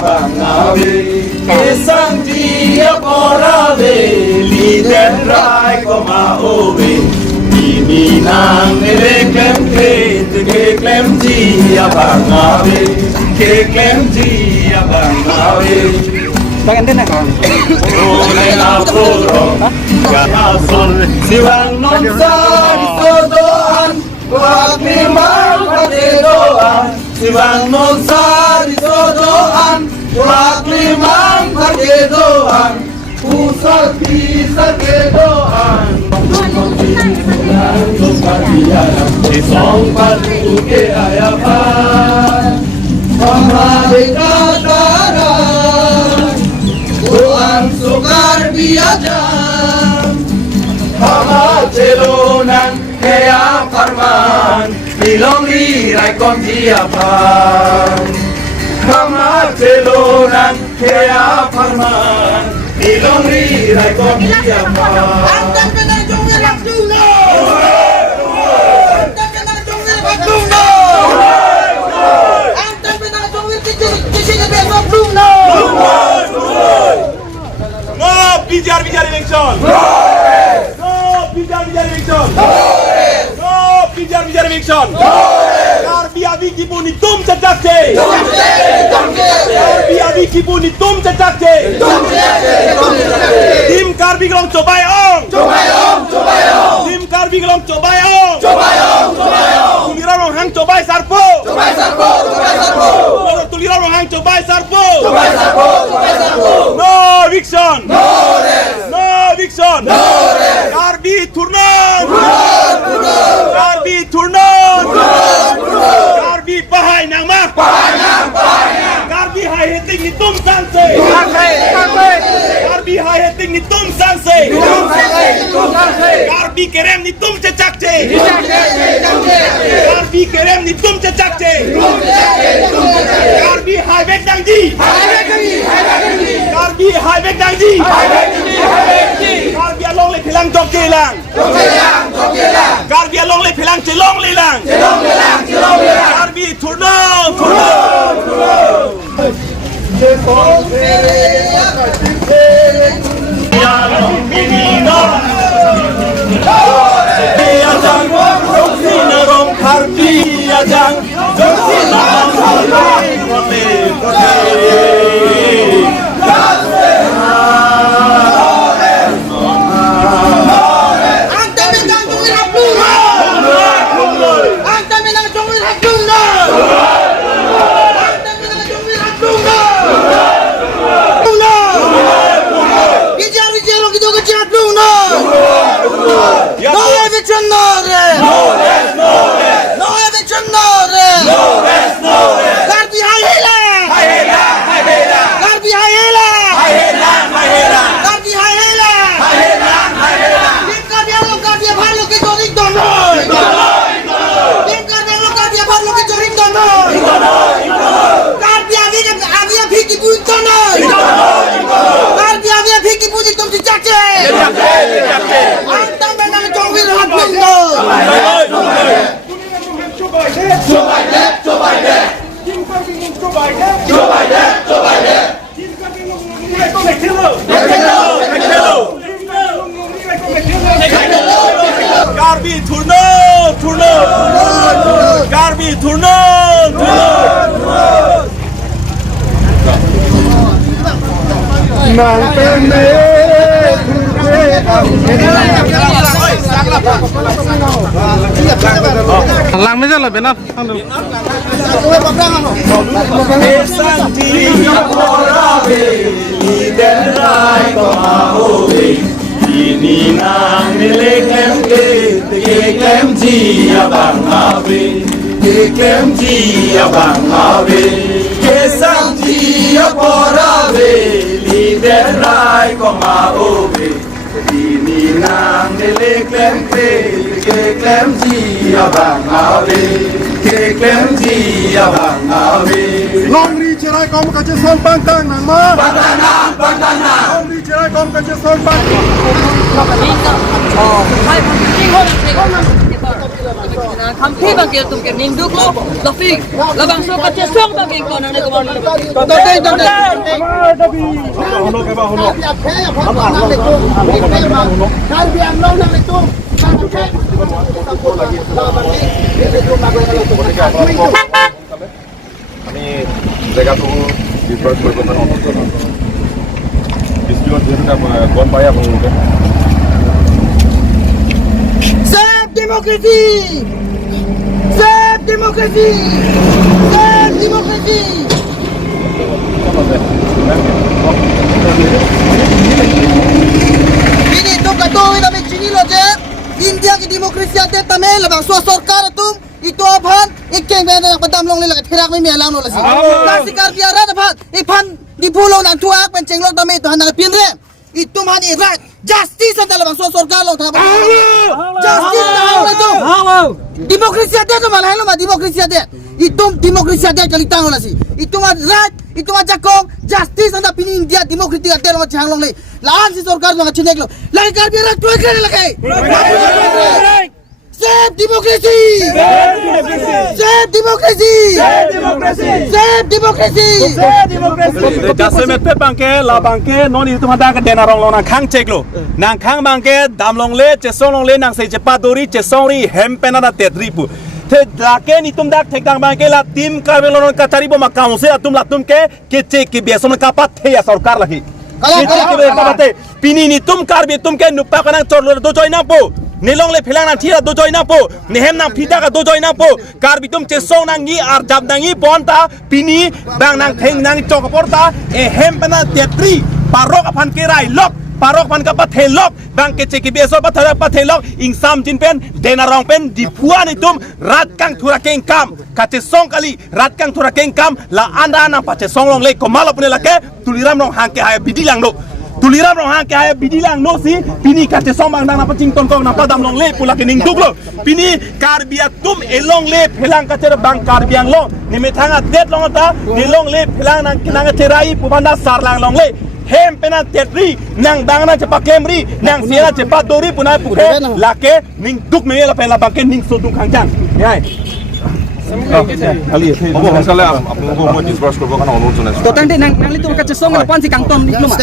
bangawe kesang dia porawe liden rai komaowe ini nang elekem ke klem dia bangawe ke klem dia bangawe Bagan din ako. oleh laporo gasol siwang nonsan sodoan wag limang patidoan siwang nonsan sodoan wag limang patidoan pusat bisa kedoan isong patuke ayapan pamabikataran Tuhan sukar biadam Hama celonan kaya farman Ilong liray kon siapan Hama celonan kaya farman Ilong liray kon siapan Antan benar jongel Abdullah. Antan benar jongel Abdullah. Antan benar jongel kisah Abdullah. No bijar election No bijar election No bijar election Karbi abi kibuni tum cacakce Karbi abi kibuni tum cacakce Tim Karbi gelong cobayong Tim Karbi gelong cobayong Tulirang hang cobay sarpo Tulirang hang cobay sarpo No eviction No eviction Karbi turnon Karbi turnon Karbi pahay nang mak Karbi hai heting ni tum sanse Karbi hai heting ni tum sanse Karbi kerem ni tum cecakce Karbi kerem ni tum cecakce Karbi hai bek dangji Karbi hai bek dangji Karbi along le philang jok jelang Karbi along le philang celong lelang Karbi turnong Antan benar jongel Abdullah. Antan benar jongel Abdullah. Antan benar jongel Abdullah. Bijar lo gitu kecil Abdullah. No eviction no re. No eviction no re. Karbi hayela. Karbi hayela. Karbi hayela. Tim karbi alo karbi bhalo ke jorik dono. Tim karbi alo karbi bhalo ke jorik dono. Karbi agi phiki buit dono. Karbi agi phiki buit tum chache. Antam benar jongil Abdullah. Karbi turnon Karbi turnon Nang pene. Lang me jala benar. Kesang dia porawe liden rai komaowe ini nang elekem ke klem dia bangawe ke klem dia bangawe kesang dia porawe liden rai komaowe ini nang elekem ke klem dia bangawe ke klem dia bangawe Longri cerai kaum kaca sol bantang nama. Bantanan Longri cerai kaum kaca sol bantang. Kampi bagi tumpir ninduk lo, tapi labang so kaca song bagi kau nang neko bang. Kami jaga tuh di proses berkomitmen Bismillah dia sudah buat bayar mengubah. Save democracy! Save democracy! Save democracy! Ini tuh katoy na may chinilo je. India की democracy आते तमें लबांग सो सरकार तुम itu apaan? Iking benda nak padamlong lelak tirak may mialang no lasi. Kasi karbiara na apaan? Ipan di pulau nang tuak pencenglok dami itu hanang pinre. Itu man irat. Justice ang talabang so sorgar lo tapos. Justice na hawla itu. Demokrasi ada tu malah lo mah demokrasi ada. Itu demokrasi ada kalitang lo lasi. Itu mah right, itu mah jakong. Justice ang pinin India demokrasi ada lo macam long le. Laan si sorgar lo ngacinek lo. Lagi karbiara tuak kena lagi. Save democracy! Save democracy! Save democracy! Save democracy! Save democracy! Jasa mete bangke la bangke non itu mata ke dena rong lo nang khang cek lo nang khang bangke dam long le chesong long le nang se jepa dori chesong ri hem pena na tetri pu te dake ni tum dak thek dang bangke la tim ka belo non ka tari bo ma kaun se atum la tum ke che ke besom ka pat the ya sarkar lagi ke be ka bate pini ni tum kar be tum ke nupa ka nang chor lo do join na po Nilong le philang nang thira do join na po nehem nang phita ka do join na po kar bitum chesong nang ni ar jab nang ni ponta pini bang nang theng nang chok porta e hem pana tetri parok aphan ke rai lok parok pan ka pathe lok bang ke cheki beso pathara pathe lok ingsam jin pen dena rong pen di phua ni tum rat kang thura keng kam ka chesong kali rat kang thura keng kam la anda nang pa chesong long le komal apne lake tuliram rong hang ke haya bidilang lo tuliram rong hang kaya bidilang no si pini kace somang nang napacing tongkong nang padam long le pula kening duglo pini karbia tum elong le phelang kace bang karbiang long ni methanga det long ta ni long le phelang nang kinang cerai pubanda sarlang long le hem pena tetri nang bangna cepa kemri nang siara cepa dori punai puke lake ning duk me la pela bangke ning sodung kangjang yai Obo sekali apa mau disperse kerja kan orang tuh nih. Totang nang itu kaca song na pan si kangton ni luma.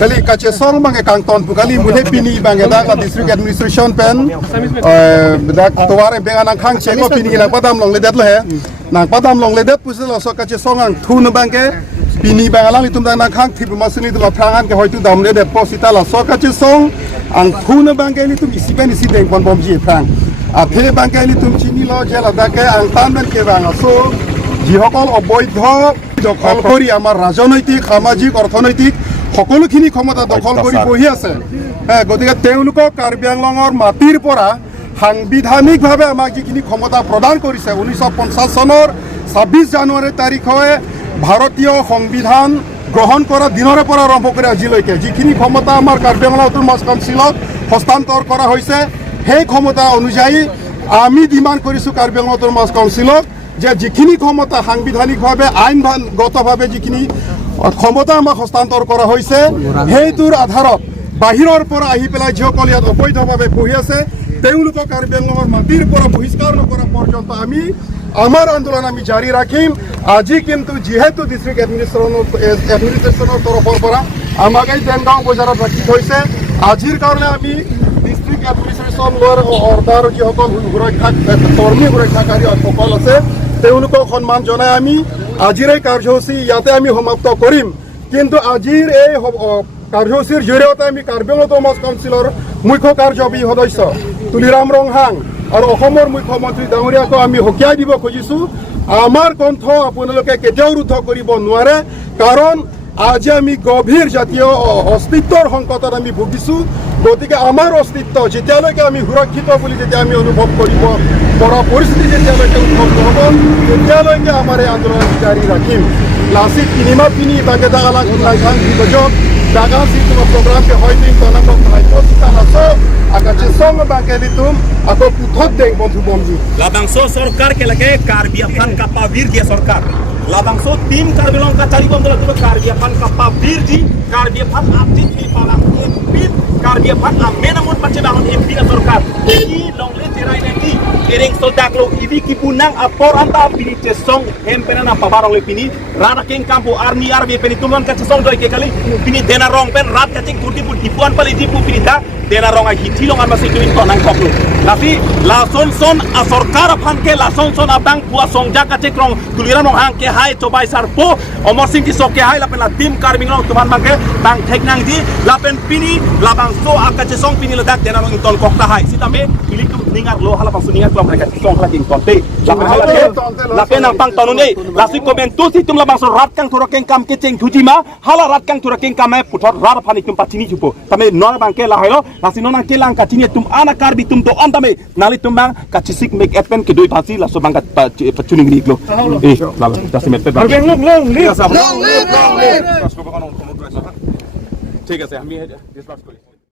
Kali kace song bang kangton bukali mude pini bang dak la district administration pen dak tuare bang anang khang cheko pini nang padam long ledet lo he nang padam long ledet pusel lo so kace song ang thun bang ke pini bang alang itum nang khang thip masini tu prangan ke hoitu dam ledet posita la so kace song ang thun bang ke itum isipen isi deng pon bom ji prang aphe bang ke itum chini lo jela dak ke ang tan ben ke bang so যিসকল অবৈধ দখল কৰি আমাৰ ৰাজনৈতিক সামাজিক অৰ্থনৈতিক সকলোখিনি ক্ষমতা দখল কৰি বহি আছে গতিকে তেওঁলোকক কাৰ্বি আংলঙৰ মাটিৰ পৰা সাংবিধানিকভাৱে আমাক যিখিনি ক্ষমতা প্ৰদান কৰিছে 1950 চনৰ 26 জানুৱাৰী তাৰিখে ভাৰতীয় সংবিধান গ্ৰহণ কৰা দিনৰে পৰা আৰম্ভ কৰি আজিলৈকে যিখিনি ক্ষমতা আমাৰ কাৰ্বি আংলং অটোনমাছ কাউন্সিলত হস্তান্তৰ কৰা হৈছে সেই ক্ষমতা অনুযায়ী আমি ডিমাণ্ড কৰিছোঁ কাৰ্বি আংলং অটোনমাছ কাউন্সিলক যে যিখিনি ক্ষমতা সাংবিধানিকভাৱে আইনগতভাৱে যিখিনি ক্ষমতা আমাক হস্তান্তৰ কৰা হৈছে সেইটোৰ আধাৰত বাহিৰৰ পৰা আহি পেলাই যিসকল ইয়াত অবৈধভাৱে বহি আছে তেওঁলোকক কাৰ্বি আংলঙৰ মাটিৰ পৰা বহিষ্কাৰ নকৰা পৰ্যন্ত আমি আমাৰ আন্দোলন আমি জাৰি ৰাখিম আজি কিন্তু যিহেতু ডিষ্ট্ৰিক্ট এডমিনিষ্ট্ৰেশ্যনৰ তৰফৰ পৰা আমাক এই দেনগাঁও বজাৰত ৰাখি থৈছে আজিৰ কাৰণে আমি ডিষ্ট্ৰিক্ট এডমিনিষ্ট্ৰেশ্যন লোৱাৰ অৰ্ডাৰ যিসকল কৰ্মী সুৰক্ষাকাৰী সকল আছে তেওঁলোকক সন্মান জনাই আমি আজিৰ এই কাৰ্যসূচী ইয়াতে আমি সমাপ্ত কৰিম কিন্তু আজিৰ এই কাৰ্যসূচীৰ জৰিয়তে আমি কাৰ্বি আংলং অটোনমাছ কাউন্সিলৰ মুখ্য কাৰ্যবাহী সদস্য তুলিৰাম ৰংহাং আৰু অসমৰ মুখ্যমন্ত্ৰী ডাঙৰীয়াকো আমি সকীয়াই দিব খুজিছোঁ আমাৰ কণ্ঠ আপোনালোকে কেতিয়াও ৰুদ্ধ কৰিব নোৱাৰে কাৰণ আজি আমি গভীৰ জাতীয় অস্তিত্বৰ সংকটত আমি ভুগিছোঁ গতিকে আমাৰ অস্তিত্ব যেতিয়ালৈকে আমি সুৰক্ষিত বুলি যেতিয়া আমি অনুভৱ কৰিব পৰা পৰিস্থিতি যেতিয়ালৈকে উদ্ভৱ নহ'ব তেতিয়ালৈকে আমাৰ এই আন্দোলন জাৰি ৰাখিম লাচিত কিনিমা পিনি বাগেদা Alang লাংখাং বিগজক dagang situ program ke hoiting to nang kong posita na so aga chesong bangkelitum ako puthot deng bontu bomji labangso sarkar ke lage karbi aphan kapavir dia sarkar labangso tim karbilong ka cari bom tu karbi aphan kapavir ji karbi aphan apti pi palang pin Kardia Pan amenamut pacebangun impina sorkar ini longle terai nanti kering soldak lo ini kipunang apor anta pini cesong hempena na pabarong le pini rana king kampu army pini tuman ka cesong doi ke kali pini dena rong pen rat kacing turdi pu dipuan pali dipu pini da dena rong ai hitilong an masih kini tonang koplo tapi la son a sorkar pan ke la son abang pua song jaka cekrong tuliran ong hang ke hai cobai sarpo omor sing kisok ke hai la pen la tim karbing long tuman bangke bang teknang di la pen pini la bang so aka cesong pini ledak dena rong ton kokta hai sitame pilih tu ningar lo hala pang suningar lo mereka cesong lagi tonte la pen ang pang tonune la si komentu si tum la bang so rat kang turokeng kam ke ceng tujima hala rat kang turokeng kam putor rar pani tum patini jupo tame nona bangke la hailo la si nona ke lang katini tum ana karbi tum do on tame nali tum bang kacisik make epen ke doi pasi la so bang pacuning rig lo la ta si mette bang Long live! Discuss করবো কারণ অনুরোধ রয়েছে ঠিক আছে আমি discuss করি